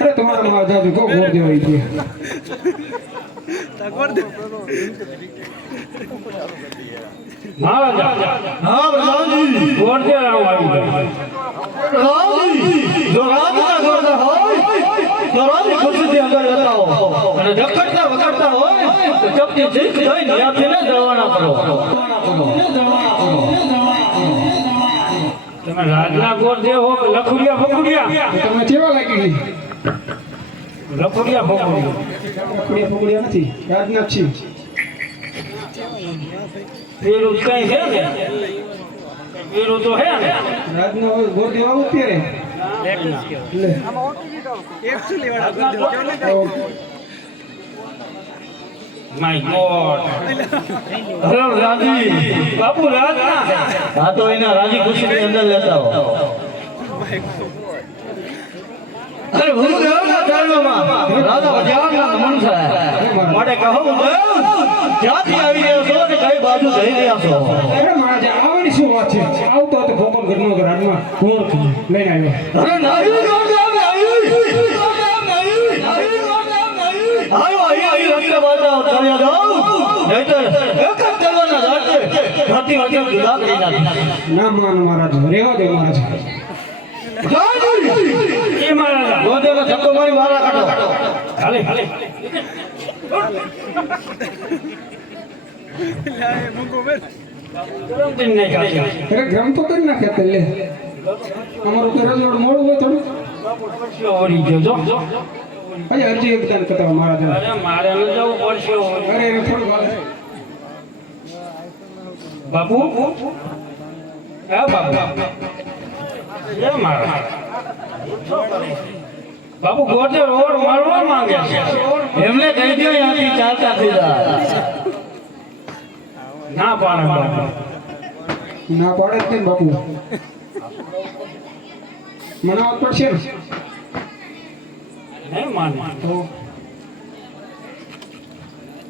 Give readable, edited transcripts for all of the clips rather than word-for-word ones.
अरे तुम्हारा मार जादू को घोर दे रही थी महाराजा हाँ राजी घोर दे रहा हूँ राजी जो राज का घोर दे हो जो राजी खुद से अंदर रहता हो અને જકડતા વકડતા હોય તો ચપટી જીત થઈ ને ત્યાંથી ને જવાના કરો તમે રાજના ગોર દે હો લખુડિયા ફકુડિયા તમે કેવા લાગી ગઈ લખુડિયા ફકુડિયા ફકુડિયા નથી રાજનાથ છે પેલું કઈ છે ને પેલું તો હે ને રાજના ગોર દેવા ઉતરે લે માય ગોડ અરે રાજી બાપુ રાજના હા તો એના રાજી ખુશી ની અંદર લેતા હો અરે હું દેવના ચરણોમાં રાજા ભજાના નમન છે માટે કહું જ્યાંથી આવી રહ્યો છો ને કઈ બાજુ જઈ રહ્યા છો અરે મહારાજા આવવાની શું વાત છે આવતો તો ભગવાન ઘરનો રાજમાં ઘોર લઈને આવ્યો અરે નારી ગોડ આવી આયો આઈ રંગે બાટા ચાલ્યા જાઓ નહીતર એક જ કરવાના જાતે ધરતી વચ્ચે જુદા કરી નાખી ના માન મહારાજ રેવા દે મહારાજ એ મહારાજા ગોદેનો ધક્કો મારી મારા કાઢો હાલે હાલે લાય મુકો બેસ ગરમ દિન નહીં કાઢી અરે ગરમ તો કરી નાખે તલ્લે અમારું તો રજવાડ મોડું હોય થોડું ઓરી ગયો જો અરે અરજી એકદાન કરતા મહારાજ અરે મારે ન જવું પડશે અરે એને થોડું બાપુ હે બાપુ એ મારા બાપુ ગોટે રોડ મારવા માંગે છે એમને કહી દો ત્યાંથી ચાલતા થઈ જાય ના પાડે બાપુ ના પાડે જ નહીં બાપુ મનાવત પડશે ને નહીં માન તો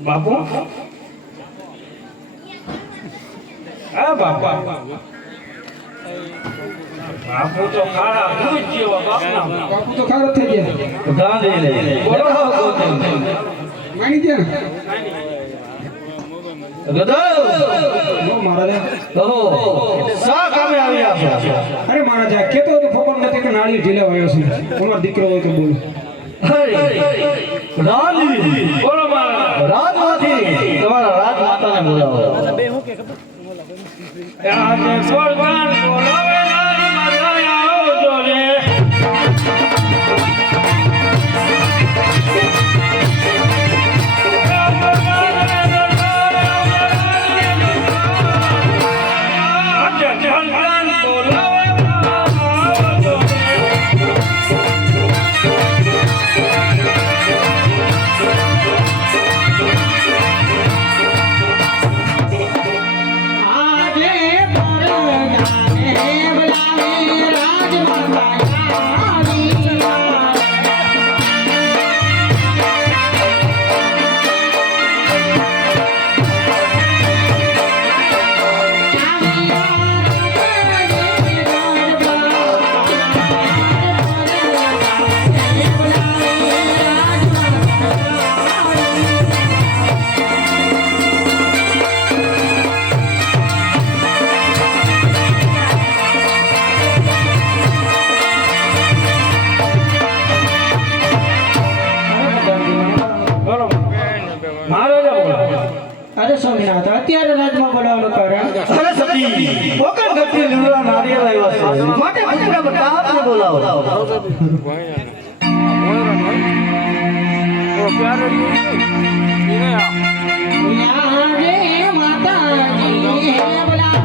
બાપુ હા બાપુ બાપુ તો ખારા દૂધ જેવો બાપના બાપુ તો ખારો થઈ ગયા ગાંધી લે બોલો ગોતે માની ગયા ગદા નો મહારાજ કહો સા કામે આવ્યા છો અરે મહારાજ કેતો તો ફોકટ નથી કે નાળી ઢીલા વાયો છે તમારો દીકરો હોય તો બોલો રાજી બોલો મારા રાજમાંથી તમારા રાજમાતાને બોલાવો બે હું કે ખબર આજે સ્વર્ગન બોલાવે નારી માતા આવજો રે સ્વામિનાથ અત્યારે રાજમાં બોલાવવાનું કારણ સરસ્વતી પોકણ ગતિ લીલા નારિયેળ આવ્યા છે માટે પુત્ર બતાવને બોલાવો ઓ પ્યારે રે માતાજી બોલાવે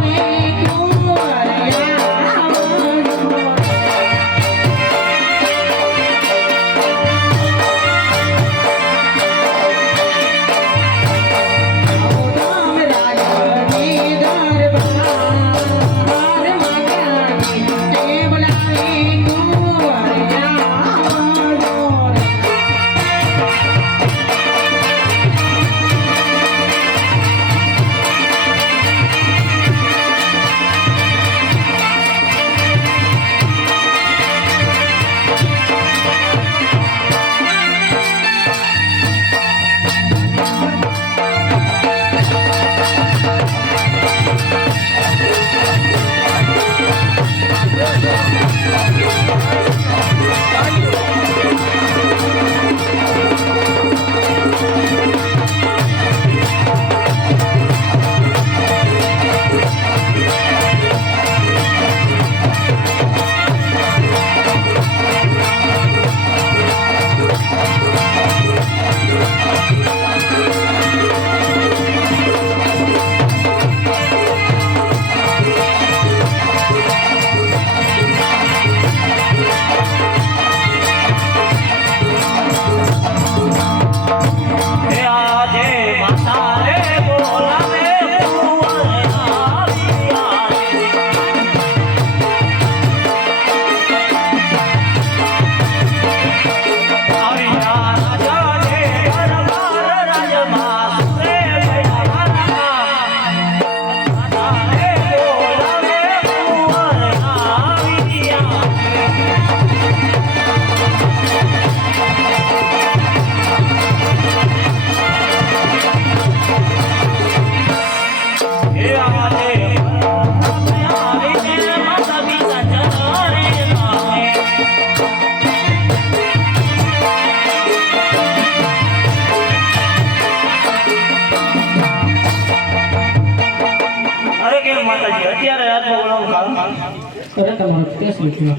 અરે તમારો કેસ લીધો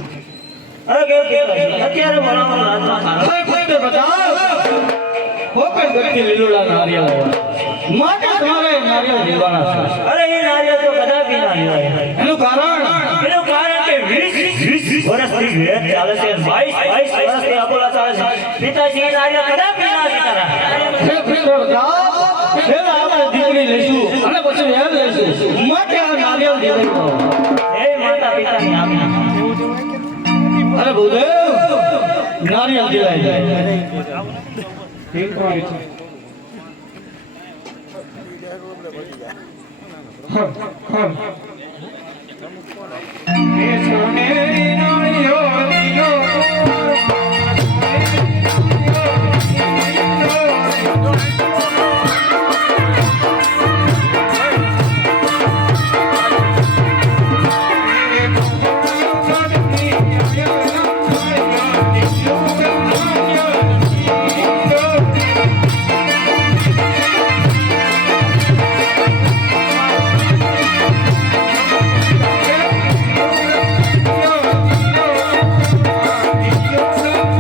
અરે કેમ અત્યારે બનાવવાનો રાજમાં ખાનો પુત્ર પ્રતાપ કોપર ગઢથી લીલુડા નારિયેળ માટે તમારે નારિયેળ લેવાના છે અરે એ નારિયેળ તો કદાપી ના લેવાય એનું કારણ કે 20 વર્ષથી વેદ ચાલે છે 22 વર્ષથી અબોલા ચાલે છે પિતાજી એ નારિયેળ કદાપી ના સ્વીકારા હે પુત્ર પ્રતાપ પહેલા આપણે દીકરી લઈશું અને પછી વેદ લઈશું માટે આ નારિયેળ દેવાઈ દો હે માતા પિતાની આજ્ઞા અરે ભૂદેવ નારિયેળ દેવાઈ જાય ઠીક તમારી છે હમ એ સોનેરી નાળીઓ